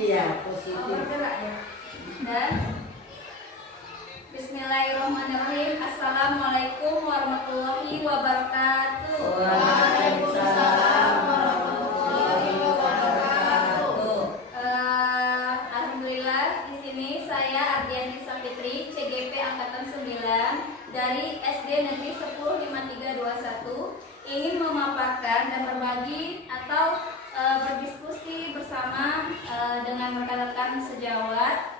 Iya, positif. Bergerak ya. Dan Bismillahirrahmanirrahim. Assalamualaikum warahmatullahi wabarakatuh. Waalaikumsalam warahmatullahi wabarakatuh. Alhamdulillah di sini saya Ardianti Sapitri, CGP angkatan 9 dari SD Negeri 10 5321 ingin memaparkan dan berbagi atau berdiskusi bersama dengan rekan-rekan sejawat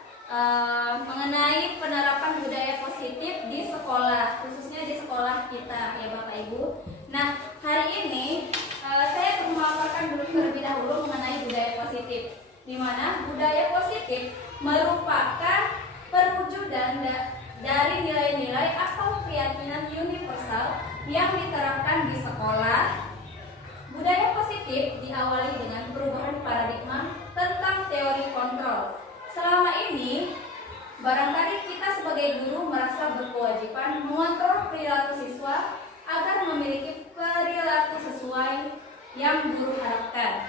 mengenai penerapan budaya positif di sekolah, khususnya di sekolah kita ya Bapak Ibu. Nah, hari ini saya akan memaparkan dulu terlebih dahulu mengenai budaya positif, di mana budaya positif merupakan perwujudan dari nilai-nilai atau keyakinan universal yang diterapkan di sekolah. Budaya positif diawali dengan perubahan paradigma tentang teori kontrol. Selama ini, barangkali kita sebagai guru merasa berkewajiban mengontrol perilaku siswa agar memiliki perilaku sesuai yang guru harapkan.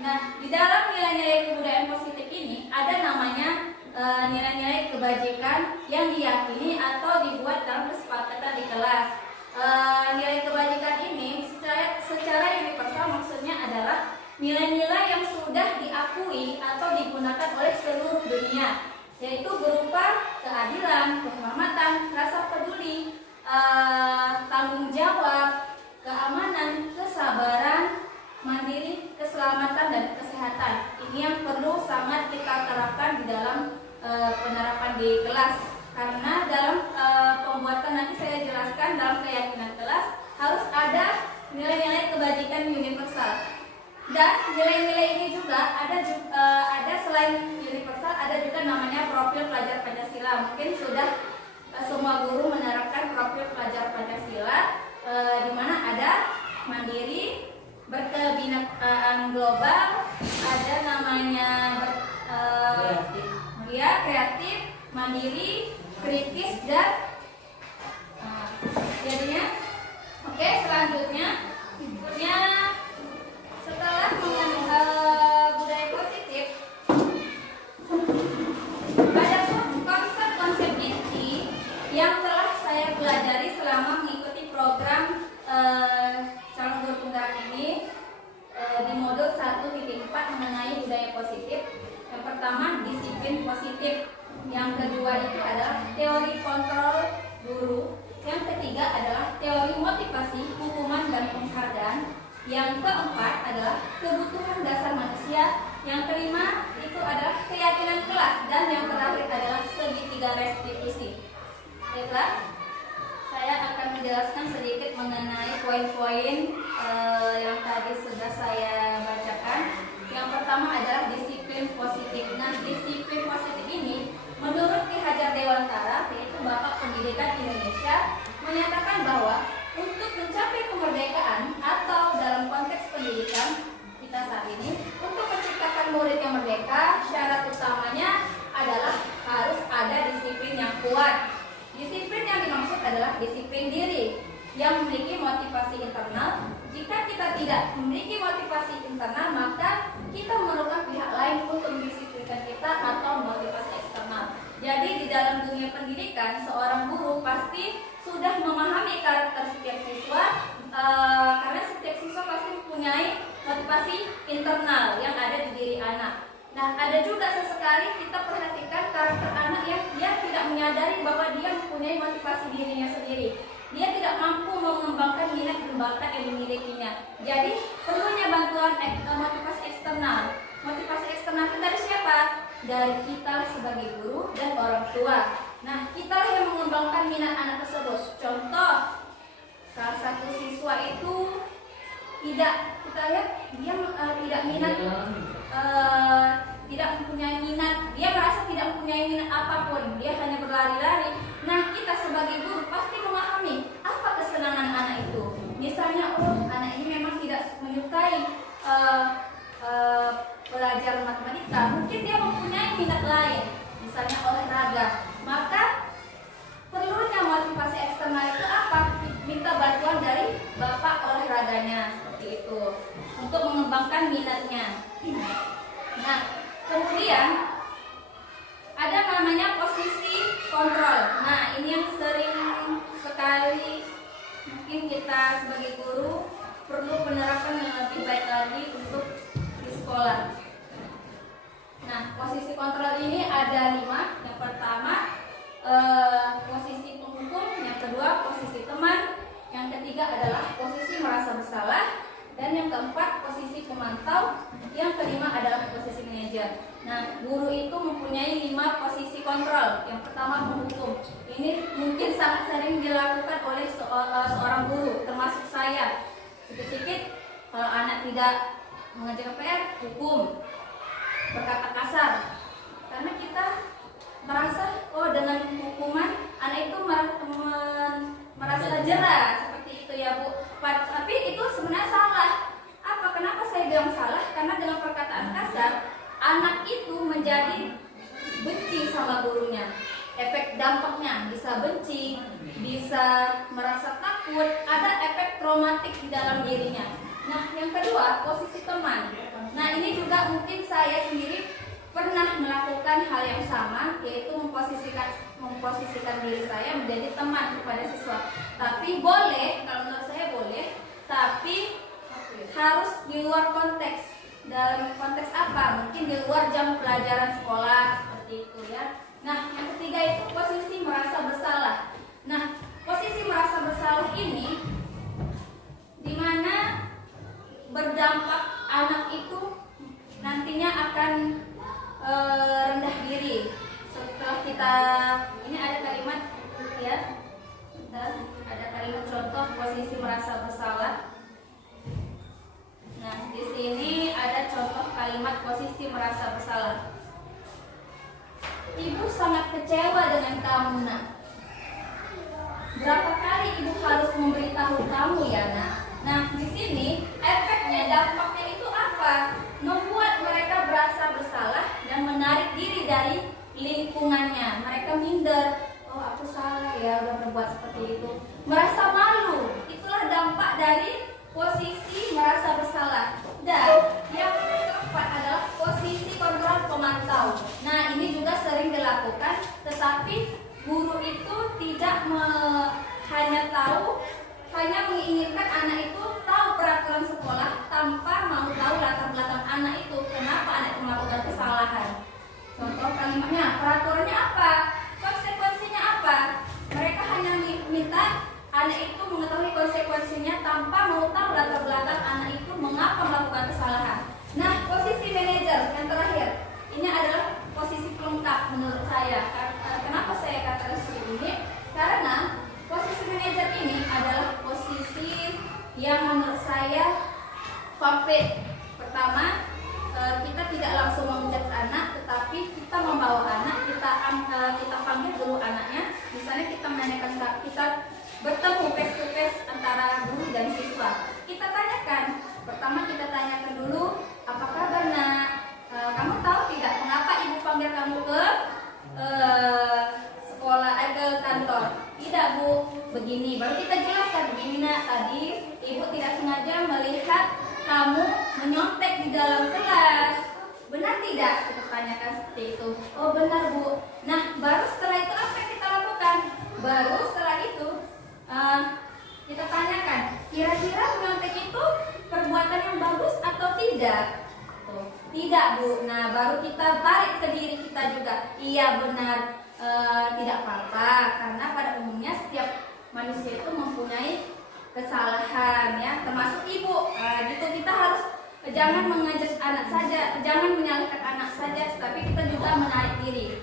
Nah, di dalam nilai-nilai kebudayaan positif ini ada namanya nilai-nilai kebajikan yang diyakini atau dibuat dalam kesepakatan di kelas. Nilai kebajikan ini secara universal maksudnya adalah nilai-nilai yang sudah diakui atau digunakan oleh seluruh dunia, yaitu berupa keadilan, kehormatan, rasa peduli, tanggung jawab, keamanan, kesabaran, mandiri, keselamatan, dan kesehatan. Ini yang perlu sangat kita terapkan di dalam penerapan di kelas, karena dalam pembuatan nanti saya jelaskan dalam keyakinan kelas harus ada nilai-nilai kebajikan universal. Dan nilai-nilai ini juga ada selain universal, ada juga namanya profil pelajar Pancasila. Mungkin sudah semua guru menerapkan profil pelajar Pancasila, di mana ada mandiri, berkebinekaan global, ada namanya kreatif, mandiri, kritis, dan jadinya oke, selanjutnya setelah budaya positif, ada konsep-konsep inti yang telah saya pelajari selama mengikuti program calon guru penggerak ini di modul 1.4 mengenai budaya positif. Yang pertama, disiplin positif. Yang kedua itu adalah teori kontrol guru. Yang ketiga adalah teori motivasi, hukuman, dan penghargaan. Yang keempat adalah kebutuhan dasar manusia. Yang kelima itu adalah keyakinan kelas. Dan yang terakhir adalah segitiga restitusi. Baiklah, saya akan menjelaskan sedikit mengenai poin-poin yang tadi sudah saya bacakan. Yang pertama adalah disiplin positif. Nah, disiplin positif ini menurut Ki Hajar Dewantara, yaitu Bapak Pendidikan Indonesia, menyatakan bahwa untuk mencapai kemerdekaan atau dalam konteks pendidikan kita saat ini, untuk menciptakan murid yang merdeka, syarat utamanya adalah harus ada disiplin yang kuat. Disiplin yang dimaksud adalah disiplin diri yang memiliki motivasi internal. Jika kita tidak memiliki motivasi internal, maka kita memerlukan pihak lain untuk mendisiplinkan kita atau motivasi eksternal. Jadi di dalam dunia pendidikan, seorang guru pasti sudah memahami karakter setiap siswa, karena setiap siswa pasti mempunyai motivasi internal yang ada di diri anak. Nah, ada juga sesekali kita perhatikan karakter anak yang dia tidak menyadari bahwa dia mempunyai motivasi dirinya sendiri. Dia tidak mampu mengembangkan minat dan bakat yang dimilikinya. Jadi perlunya bantuan motivasi eksternal. Motivasi eksternal itu dari siapa? Dari kita sebagai guru dan orang tua. Nah, kitalah yang mengembangkan minat anak tersebut. Contoh, salah satu siswa itu tidak, kita lihat dia tidak minat, tidak mempunyai minat. Dia merasa tidak mempunyai minat apapun. Dia hanya berlari-lari. Nah, kita sebagai guru pasti memahami apa kesenangan anak itu. Misalnya, anak ini memang tidak menyukai belajar matematika. Mungkin dia mempunyai minat lain, misalnya olahraga. Maka perlunya motivasi eksternal itu apa? Minta bantuan dari bapak olahraganya, seperti itu, untuk mengembangkan minatnya. Nah, kemudian ada namanya posisi kontrol. Nah, ini yang sering sekali mungkin kita sebagai guru perlu penerapan yang lebih baik lagi untuk di sekolah. Nah, posisi kontrol ini ada 5. Yang pertama posisi penghukum, yang kedua posisi teman, yang ketiga adalah posisi merasa bersalah, dan yang keempat posisi pemantau, yang kelima adalah posisi manajer. Nah, guru itu mempunyai 5 posisi kontrol. Yang pertama penghukum. Ini mungkin sangat sering dilakukan oleh seorang guru, termasuk saya. Sedikit-sedikit kalau anak tidak mengerjakan PR, hukum, berkata kasar. Karena kita merasa dengan hukuman anak itu merasa jerah, seperti itu ya Bu. Tapi itu sebenarnya salah. Kenapa saya bilang salah? Karena dengan perkataan kasar anak itu menjadi benci sama gurunya. Efek dampaknya bisa benci, bisa merasa takut, ada efek traumatik di dalam dirinya. Nah, yang kedua posisi teman. Nah, ini juga mungkin saya sendiri pernah melakukan hal yang sama, yaitu memposisikan diri saya menjadi teman kepada siswa. Tapi boleh, kalau menurut saya boleh, tapi harus di luar konteks. Dalam konteks apa? Mungkin di luar jam pelajaran sekolah, seperti itu ya. Nah, yang ketiga itu posisi merasa bersalah. Nah, posisi merasa bersalah ini dimana berdampak anak itu nantinya akan rendah diri. Setelah kita ini ada kalimat ya, ada kalimat contoh posisi merasa bersalah. Nah, di sini ada contoh kalimat posisi merasa bersalah. Ibu sangat kecewa dengan kamu, Nak. Berapa kali ibu harus memberitahu kamu ya, Nak? Nah, di sini efeknya, dampaknya itu apa? Membuat mereka berasa bersalah dan menarik diri dari lingkungannya. Mereka minder. Oh, aku salah ya udah berbuat seperti itu. Merasa malu. Itulah dampak dari posisi merasa bersalah. Dan yang keempat adalah posisi kontrol pemantau. Nah, ini juga sering dilakukan, tetapi guru itu tidak hanya menginginkan anak itu tahu peraturan sekolah tanpa mau tahu latar belakang anak itu, kenapa anak itu melakukan kesalahan. Contoh kalimatnya, peraturannya apa, konsekuensinya apa. Mereka hanya minta anak itu mengetahui konsekuensinya tanpa mau tahu latar belakang anak itu mengapa melakukan kesalahan. Nah, posisi manajer yang terakhir, ini adalah posisi pelengkap menurut saya. Kenapa saya katakan seperti ini? Karena posisi manajer ini adalah posisi yang menurut saya komplit. Pertama, kita tidak langsung menjudge anak, tetapi kita membawa anak, kita panggil dulu anaknya. Misalnya kita menanyakan, kita bertemu face to face antara guru dan siswa. Kita tanyakan, pertama kita tanyakan dulu, apa kabar Nak? Kamu tahu tidak mengapa ibu panggil kamu ke sekolah, ke kantor? Tidak Bu, begini. Baru kita jelaskan, begini Nak, tadi ibu tidak sengaja melihat kamu menyontek di dalam kelas. Benar tidak? Kita tanyakan seperti itu. Oh benar Bu. Nah, baru setelah itu apa yang kita lakukan? Baru setelah itu kita tanyakan, kira-kira menyontek itu perbuatan yang bagus atau tidak? Tidak Bu. Nah, baru kita tarik ke diri kita juga. Iya benar, tidak apa-apa, karena pada umumnya setiap manusia itu mempunyai kesalahan ya, termasuk ibu. Gitu kita harus jangan mengajak anak saja, jangan menyalahkan anak saja, tapi kita juga menarik diri.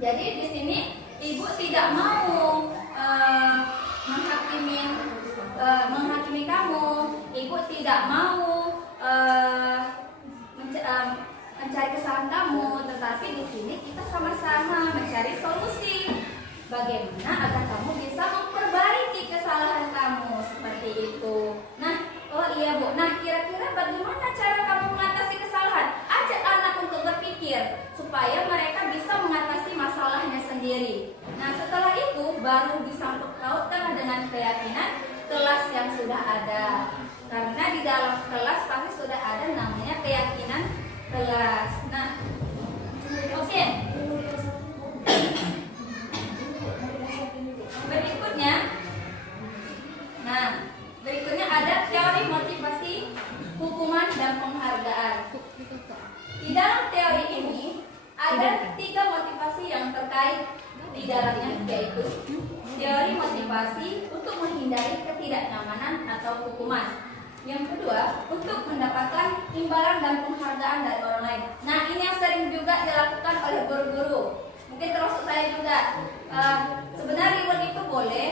Jadi di sini ibu tidak mau menghakimi kamu, ibu tidak mau mencari kesalahan kamu, tetapi di sini kita sama-sama mencari solusi bagaimana agar kamu bisa memperbaiki kesalahan kamu seperti itu. Nah, oh iya Bu. Nah, kira-kira bagaimana cara kamu mengatasi kesalahan? Ajak anak untuk berpikir supaya mereka bisa mengatasi masalahnya sendiri. Nah, setelah itu baru disangkut pautkan dengan keyakinan kelas yang sudah ada. Karena di dalam kelas pasti sudah ada namanya keyakinan kelas. Nah, oke. Berikutnya, berikutnya ada teori motivasi, hukuman dan penghargaan. Di dalam teori ini ada 3 motivasi yang terkait di dalamnya, yaitu teori motivasi untuk menghindari ketidaknyamanan atau hukuman. Yang kedua, untuk mendapatkan imbalan dan penghargaan dari orang lain. Nah, ini yang sering juga dilakukan oleh guru-guru. Mungkin termasuk saya juga. Sebenarnya reward itu boleh.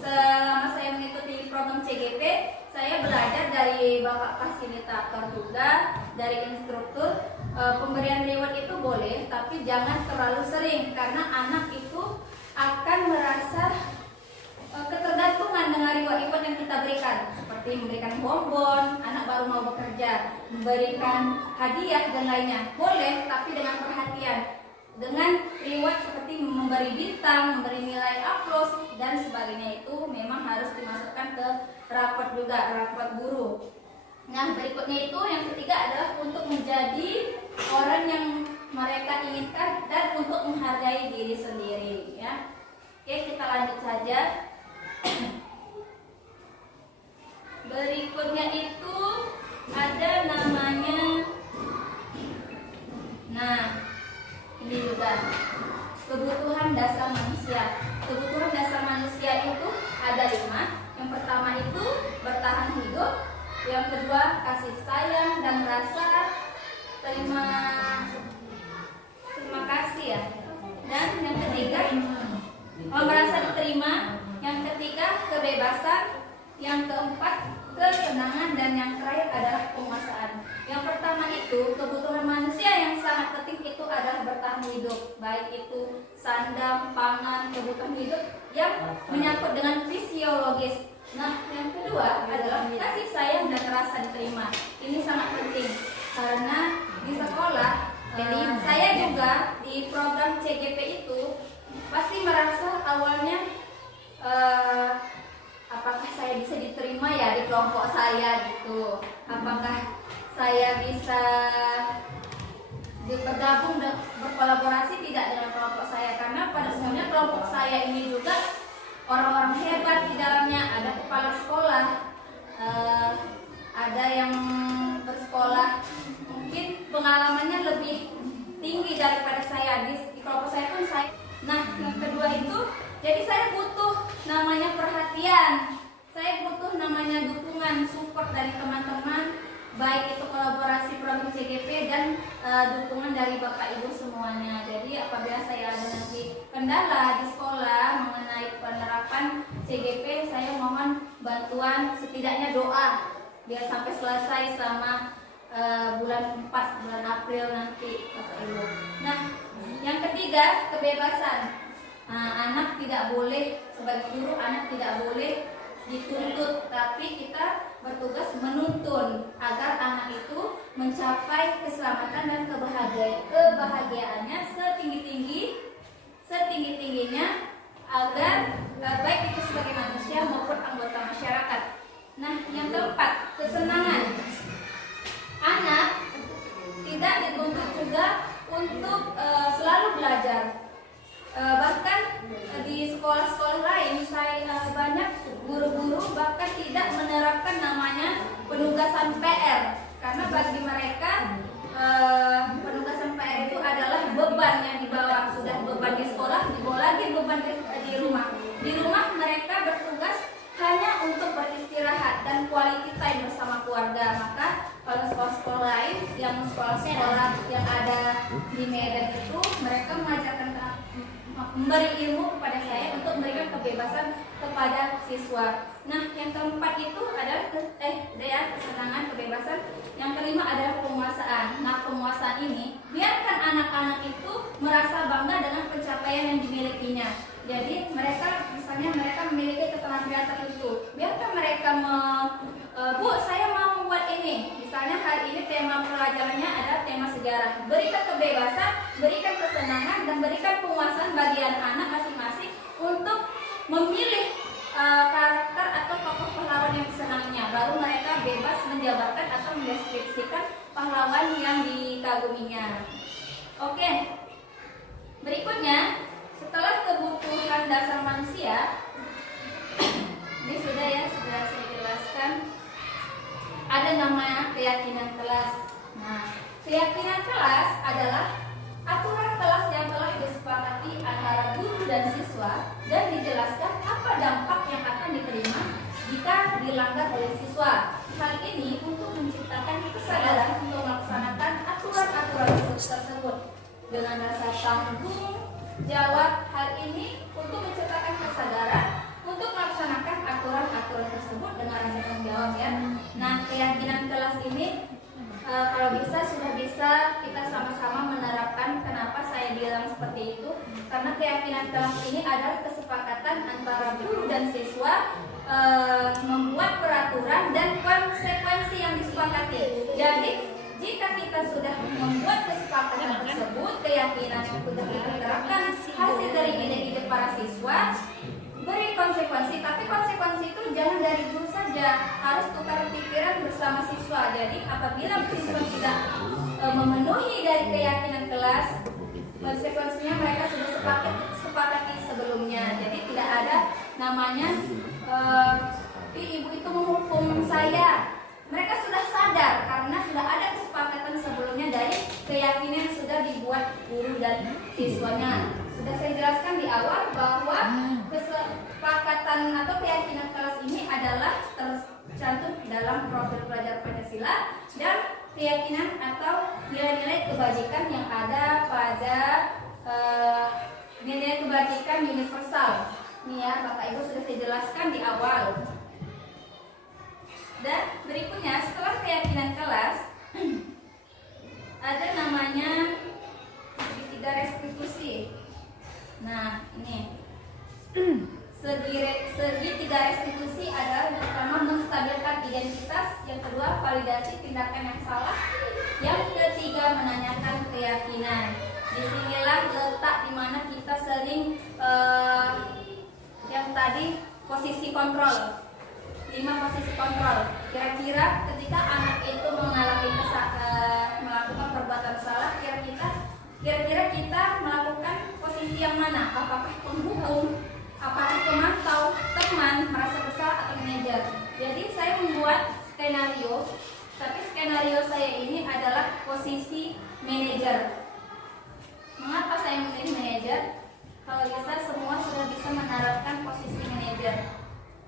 Selama saya mengikuti program CGP, saya belajar dari bapak fasilitator juga, dari instruktur. Pemberian reward itu boleh, tapi jangan terlalu sering karena anak itu akan merasa ketergantungan dengan reward yang kita berikan, seperti memberikan bonbon, anak baru mau bekerja, memberikan hadiah dan lainnya. Boleh, tapi dengan perhatian. Dengan reward seperti memberi bintang, memberi nilai A+ dan sebagainya itu memang harus dimasukkan ke raport juga, raport guru. Nah, berikutnya itu yang ketiga adalah untuk menjadi orang yang mereka inginkan dan untuk menghargai diri sendiri, ya. Oke, kita lanjut saja. Berikutnya itu ada namanya, ini juga kebutuhan dasar manusia. Kebutuhan dasar manusia itu ada 5. Yang pertama itu bertahan hidup, yang kedua kasih sayang dan rasa terima kasih, ya. Dan yang ketiga merasa diterima, yang ketiga kebebasan, yang keempat kesenangan, dan yang terakhir adalah penguasaan. Yang pertama itu kebutuhan manusia yang sangat penting itu adalah bertahan hidup, baik itu sandang, pangan, kebutuhan hidup yang menyangkut dengan fisiologis. Nah, yang kedua adalah kasih sayang dan rasa diterima. Ini sangat penting karena di sekolah, jadi saya juga di program CGP itu pasti merasa awalnya apakah saya bisa diterima ya di kelompok saya gitu, apakah saya bisa bergabung dan berkolaborasi tidak dengan kelompok saya, karena pada umumnya kelompok saya ini juga orang-orang hebat di dalamnya. Ada kepala sekolah, ada yang bersekolah mungkin pengalamannya lebih tinggi daripada saya di kelompok saya pun saya. Nah, yang kedua itu jadi saya butuh namanya perhatian, saya butuh namanya dukungan, support dari teman-teman, baik itu kolaborasi program CGP dan dukungan dari Bapak Ibu semuanya. Jadi apabila saya ada nanti kendala di sekolah mengenai penerapan CGP, saya mohon bantuan, setidaknya doa biar sampai selesai selama bulan 4, bulan April nanti, Bapak Ibu. Nah, yang ketiga kebebasan. Anak tidak boleh, sebagai guru anak tidak boleh dituntut, tapi kita bertugas menuntun agar anak itu mencapai keselamatan dan kebahagiaannya setinggi-tingginya agar baik itu sebagai manusia maupun anggota masyarakat. Nah, yang keempat kesenangan. Anak tidak dituntut juga untuk selalu belajar. Bahkan di sekolah-sekolah lain saya banyak guru-guru bahkan tidak menerapkan namanya penugasan PR, karena bagi mereka penugasan PR itu adalah beban yang dibawa, sudah beban di sekolah dibawa lagi beban di rumah. Di rumah mereka bertugas hanya untuk beristirahat dan quality time bersama keluarga. Maka kalau sekolah-sekolah lain yang sekolah-sekolah yang ada di Medan itu mereka mengajarkan memberi ilmu kepada saya untuk memberikan kebebasan kepada siswa. Nah, yang keempat itu adalah kesenangan, kebebasan. Yang kelima adalah penguasaan. Nah, penguasaan ini biarkan anak-anak itu merasa bangga dengan pencapaian yang dimilikinya. Jadi misalnya mereka memiliki keterampilan tertentu, biarkan mereka Bu, saya mau membuat ini. Misalnya hari ini tema pelajarannya adalah tema sejarah. Berikan kebebasan, berikan kesenangan, dan berikan penguasaan bagi anak masing-masing untuk memilih karakter atau tokoh pahlawan yang disenanginya. Baru mereka bebas menjabarkan atau mendeskripsikan pahlawan yang dikaguminya. Oke, berikutnya setelah kebutuhan dasar manusia, ini sudah saya jelaskan. Ada nama keyakinan kelas. Nah, keyakinan kelas adalah aturan kelas yang telah disepakati antara guru dan siswa dan dijelaskan apa dampak yang akan diterima jika dilanggar oleh siswa. Hal ini untuk menciptakan kesadaran untuk melaksanakan aturan-aturan tersebut. Dengan rasa tanggung jawab hal ini untuk menciptakan kesadaran untuk melaksanakan aturan-aturan tersebut dengan rasa tanggung jawab ya. Nah, keyakinan kelas ini kalau sudah bisa kita sama-sama menerapkan. Kenapa saya bilang seperti itu? Karena keyakinan kelas ini adalah kesepakatan antara guru dan siswa membuat peraturan dan konsekuensi yang disepakati. Jadi jika kita sudah membuat kesepakatan tersebut, keyakinan yang sudah kita terapkan hasil dari ide-ide para siswa, beri konsekuensi. Tapi konsekuensi itu jangan dari guru saja, harus tukar pikiran bersama siswa. Jadi apabila siswa tidak memenuhi dari keyakinan kelas, konsekuensinya mereka sudah sepakati sebelumnya. Jadi tidak ada namanya ibu itu menghukum saya. Mereka sudah sadar karena sudah ada kesepakatan sebelumnya dari keyakinan yang sudah dibuat guru dan siswanya. Sudah saya jelaskan di awal bahwa kesepakatan atau keyakinan kelas ini adalah tercantum dalam profil pelajar Pancasila dan keyakinan atau nilai-nilai kebajikan yang ada pada nilai kebajikan universal. Ini ya, Bapak Ibu sudah saya jelaskan di awal. Dan berikutnya setelah keyakinan kelas ada namanya segitiga restitusi. Nah, ini segitiga restitusi adalah yang pertama menstabilkan identitas, yang kedua validasi tindakan yang salah, yang ketiga menanyakan keyakinan. Disinilah letak dimana kita sering yang tadi posisi kontrol. 5 posisi kontrol. Kira-kira ketika anak itu mengalami melakukan perbuatan salah, kira-kira kita melakukan posisi yang mana? Apakah penghukum, apakah pemantau, teman, merasa bersalah, atau manajer? Jadi saya membuat skenario, tapi skenario saya ini adalah posisi manajer. Mengapa saya memilih manajer? Kalau bisa semua sudah bisa menerapkan posisi manajer,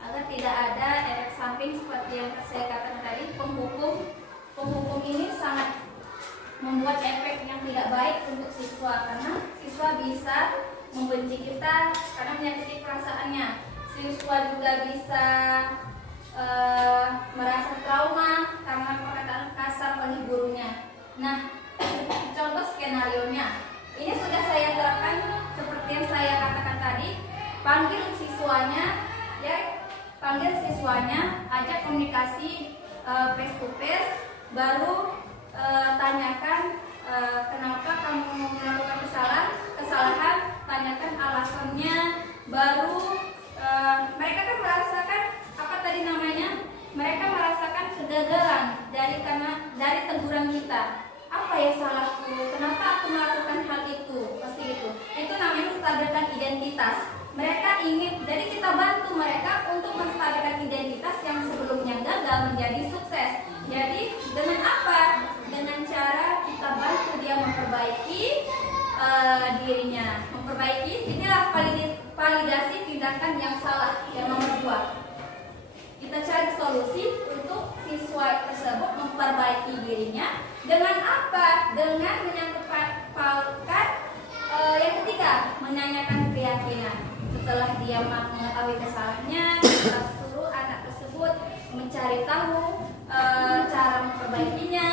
agar tidak ada efek samping seperti yang saya katakan tadi. Penghukum ini sangat membuat efek yang tidak baik untuk siswa, karena siswa bisa membenci kita karena menyakiti perasaannya. Siswa juga bisa merasa trauma karena perkataan kasar oleh gurunya. Nah, contoh skenarionya ini sudah saya terapkan seperti yang saya katakan tadi. Panggil siswanya, ajak komunikasi face to face, baru tanyakan kenapa kamu melakukan kesalahan, tanyakan alasannya, baru mereka kan merasakan mereka merasakan kegagalan dari teguran kita. Apa ya salahku? Kenapa aku melakukan hal itu? Pasti itu. Itu namanya menstabilkan identitas. Mereka ingin, jadi kita bantu mereka untuk menstabilkan identitas yang sebelumnya gagal menjadi sukses. Jadi dengan apa? Dengan cara kita bantu dia memperbaiki dirinya. Inilah validasi tindakan yang salah, yang nomor 2. Kita cari solusi untuk siswa tersebut memperbaiki dirinya. Dengan apa? Dengan menyangkutpautkan yang ketiga, menanyakan keyakinan. Setelah dia mengetahui kesalahannya, kita suruh anak tersebut mencari tahu cara memperbaikinya,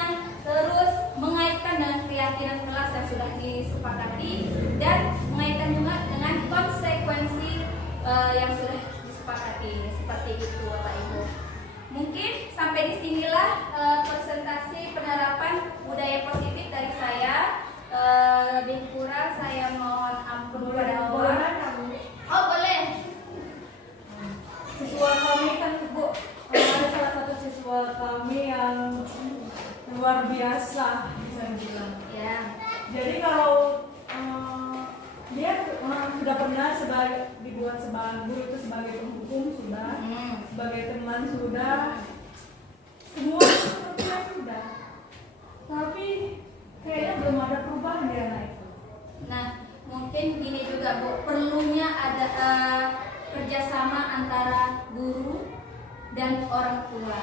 terus mengaitkan dengan keyakinan kelas yang sudah disepakati, dan mengaitkan juga dengan konsekuensi yang sudah disepakati. Seperti itu, Bapak Ibu. Mungkin sampai disinilah presentasi penerapan budaya positif dari saya. Lebih kurang saya mohon ampun pada Allah. Oh, boleh. Siswa kami kan Bu, ada salah satu siswa kami yang luar biasa bisa dibilang. Ya. Jadi kalau dia sudah pernah dibuat sebagai guru itu sebagai penghukum sudah, sebagai teman sudah, semua sepertinya sudah. Tapi kayaknya belum ada perubahan di anak itu. Nah, mungkin gini juga Bu, perlunya ada kerjasama antara guru dan orang tua,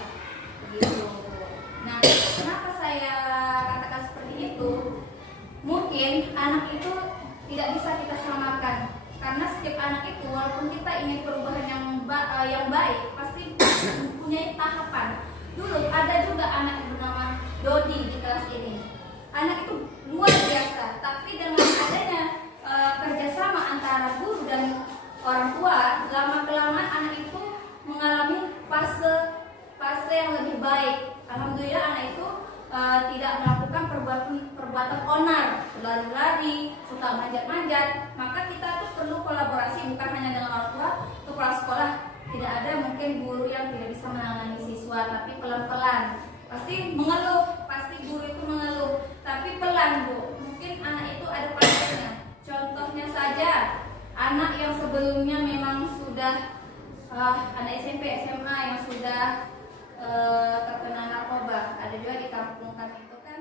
begitu. Nah, kenapa saya katakan seperti itu? Mungkin anak itu tidak bisa kita samakan, karena setiap anak itu walaupun kita ingin perubahan yang baik, pasti mempunyai tahapan. Dulu ada juga anak yang bernama Dodi di kelas ini. Anak itu luar biasa, tapi dengan adanya kerjasama antara guru dan orang tua, lama-kelamaan anak itu mengalami fase yang lebih baik. Alhamdulillah anak itu tidak melakukan perbuatan onar, lari-lari, suka manjat-manjat. Maka kita tuh perlu kolaborasi bukan hanya dengan orang tua. Untuk kepala sekolah tidak ada mungkin guru yang tidak bisa menangani siswa, tapi pelan-pelan. Pasti mengeluh, pasti guru itu mengeluh, tapi pelan Bu. Mungkin anak itu ada pasnya. Contohnya saja, anak yang sebelumnya memang sudah anak SMP, SMA yang sudah terkena narkoba, ada juga di kampung kami itu kan.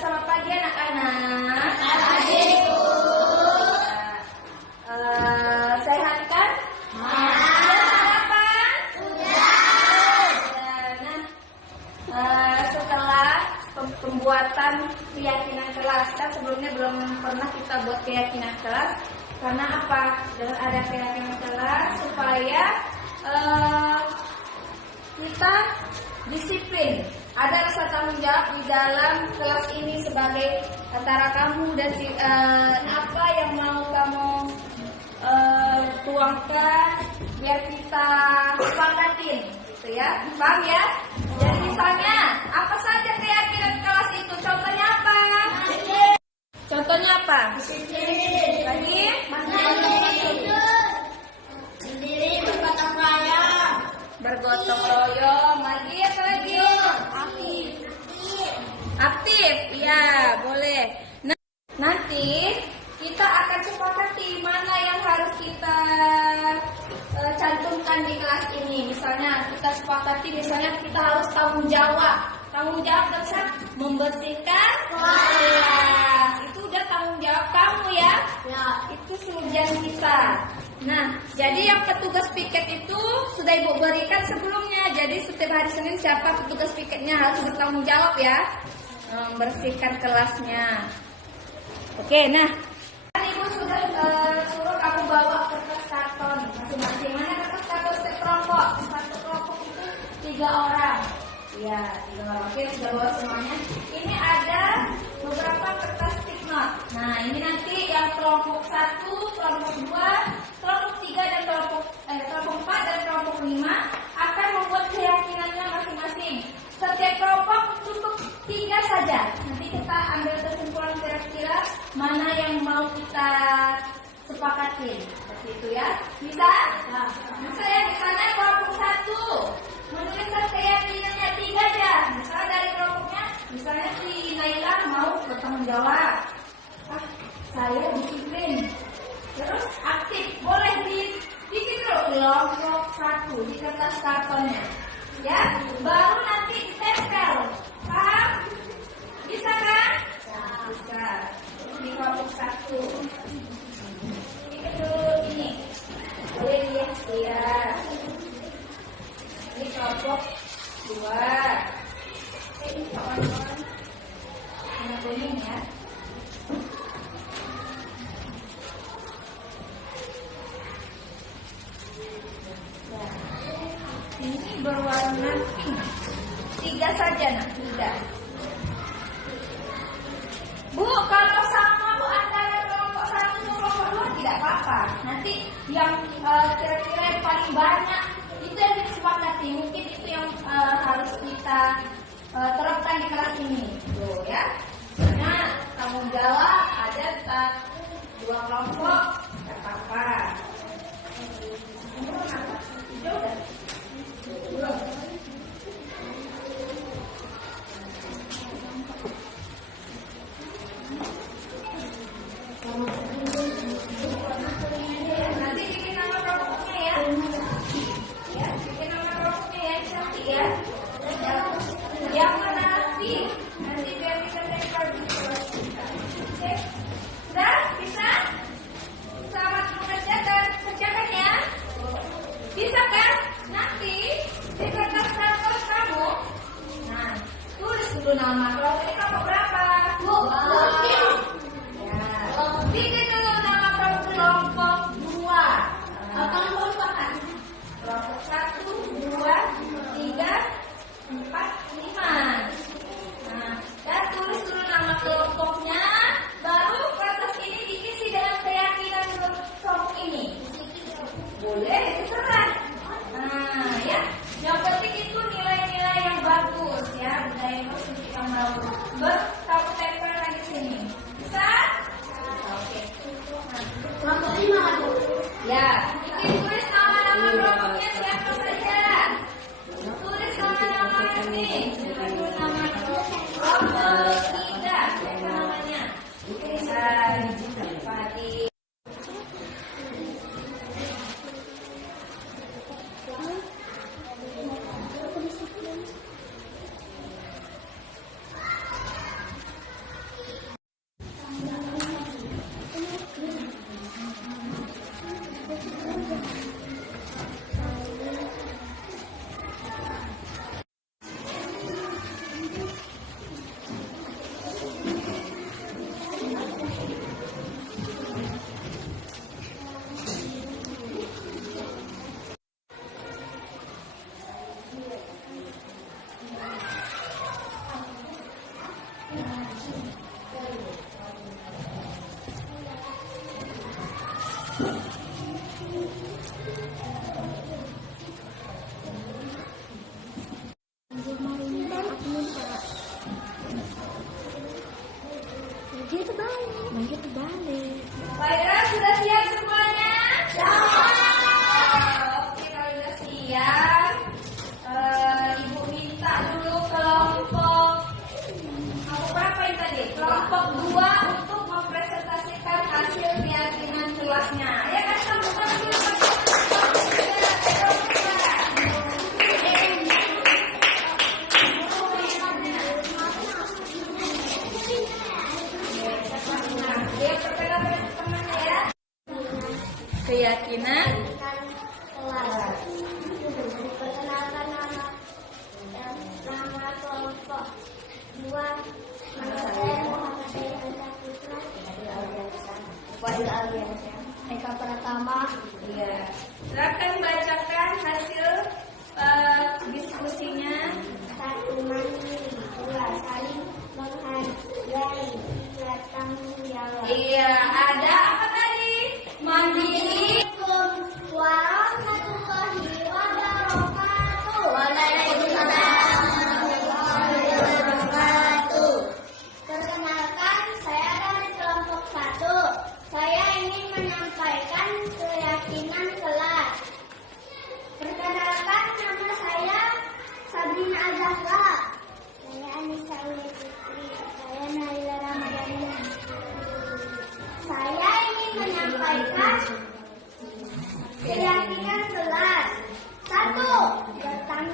Selamat pagi anak-anak. Sehat kan? Setelah pembuatan keyakinan kelas, kan sebelumnya belum pernah kita buat keyakinan kelas. Karena apa? Dengan ada keyakinan kelas supaya kita disiplin, ada rasa tanggung jawab di dalam kelas ini sebagai antara kamu dan apa yang mau kamu tuangkan biar kita sepakatin, gitu ya, paham ya? Jadi misalnya apa saja keyakinan kelas itu, contohnya apa? Contohnya apa? Lagi? Bergotong royong. Lagi apa lagi? Aktif. Iya, boleh. Nah, nanti kita akan sepakati mana yang harus kita cantumkan di kelas ini. Misalnya kita sepakati, misalnya kita harus tanggung jawab. Tanggung jawab bisa membersihkan kelas. Itu udah tanggung jawab kamu ya. Itu ujian kita. Nah, jadi yang petugas piket itu sudah Ibu berikan sebelumnya. Jadi setiap hari Senin siapa petugas piketnya harus bertanggung jawab ya, membersihkan kelasnya. Oke, nah Ibu sudah suruh kamu bawa kertas karton masing-masing. Mana kertas karton setiap kelompok? Satu kelompok itu 3 orang. Ya, 3 orang. Oke, sudah bawa semuanya. Ini ada beberapa kertas stick note. Nah, ini nanti yang kelompok 1, kelompok 2, kelompok 3 dan kelompok 4 dan kelompok 5 akan membuat keyakinannya masing-masing. Setiap kelompok cukup 3 saja. Nanti kita ambil kesimpulan kira-kira mana yang mau kita sepakatin. Seperti itu ya. Bisa? Nah, bisa ya. Misalnya kelompok 1 menuliskan keyakinannya 3 aja. Misalnya dari kelompoknya, misalnya si Naila mau bertanggung jawab. Saya disiplin. Terus aktif, boleh bikin dulu kelompok 1 di kertas kartonnya, ya. Baru nanti ditempel, paham? Bisa kan? Bisa. Di kelompok 1. Bikin dulu ini, boleh lihat ya. Ini kelompok 2. Ini kawan-kawan, warna kuning ya. Ini berwarna pink. 3 saja nak, 3. Bu, kalau sama Bu antara kelompok 1 dan kelompok 2 tidak apa-apa. Nanti yang kira-kira yang paling banyak itu yang kita sepakati. Mungkin itu yang harus kita terapkan di kelas ini. Tuh ya. Karena tanggung jawab ada 2 kelompok, nggak apa-apa. Umur apa? Hijau udah? Belum. Nanti bikin nama kelompoknya ya. Ya, bikin nama kelompoknya ya, cantik ya. Yang mana nanti biar bisa tempel di kelas kita. Oke, udah bisa? Selamat mengerjakan, kerjakan ya. Bisa kan? Nanti di kertas karton kamu, nah tulis dulu nama kelompok kamu berapa? 2. Ya, bikin dulu nama kelompok 2. Kelompok 1, 2, 3, 4, 5. Nah, dan tulis dulu nama kelompoknya. Baru kertas ini diisi dengan keyakinan kelompok ini. Boleh, terserah. Nah, ya. Yang penting itu nilai-nilai yang bagus ya. Budaya positif yang bagus. Kamu tempel lagi sini. Bisa? Oke. Kelompok 5 kan, Bu? Ya, bikin tulis nama-nama kelompoknya siapa saja. Tulis nama-nama ini. Dulu nama kelompok 3. Siapa namanya? Bisa. Pati. Baiklah, sudah siap semuanya? Oke, kalau sudah siap, Ibu minta dulu kelompok berapa ini tadi? Kelompok 2 untuk mempresentasikan hasil keyakinan kelasnya. Ya kan, sambutan dulu. Keyakinan kelas. Perkenalkan nama kelompok 2. Nama saya Muhammad Eka Putra. Eka Pratama. Iya. Silakan bacakan hasil diskusinya. 1. Mandiri. 2. Saling menghargai. 3. Tanggung jawab. Iya, ada apa tadi? Mandiri. Warahmatullahi wabarakatuh. Waalaikumsalam warahmatullahi wabarakatuh. Perkenalkan, saya dari kelompok 1. Saya ingin menyampaikan keyakinan kelas. Perkenalkan, nama saya Sabrina Azahra. Saya Anissa Uli Fitri. Saya Naila Ramadhani. Saya ingin menyampaikan keyakinan kelas. 1. Bertanggung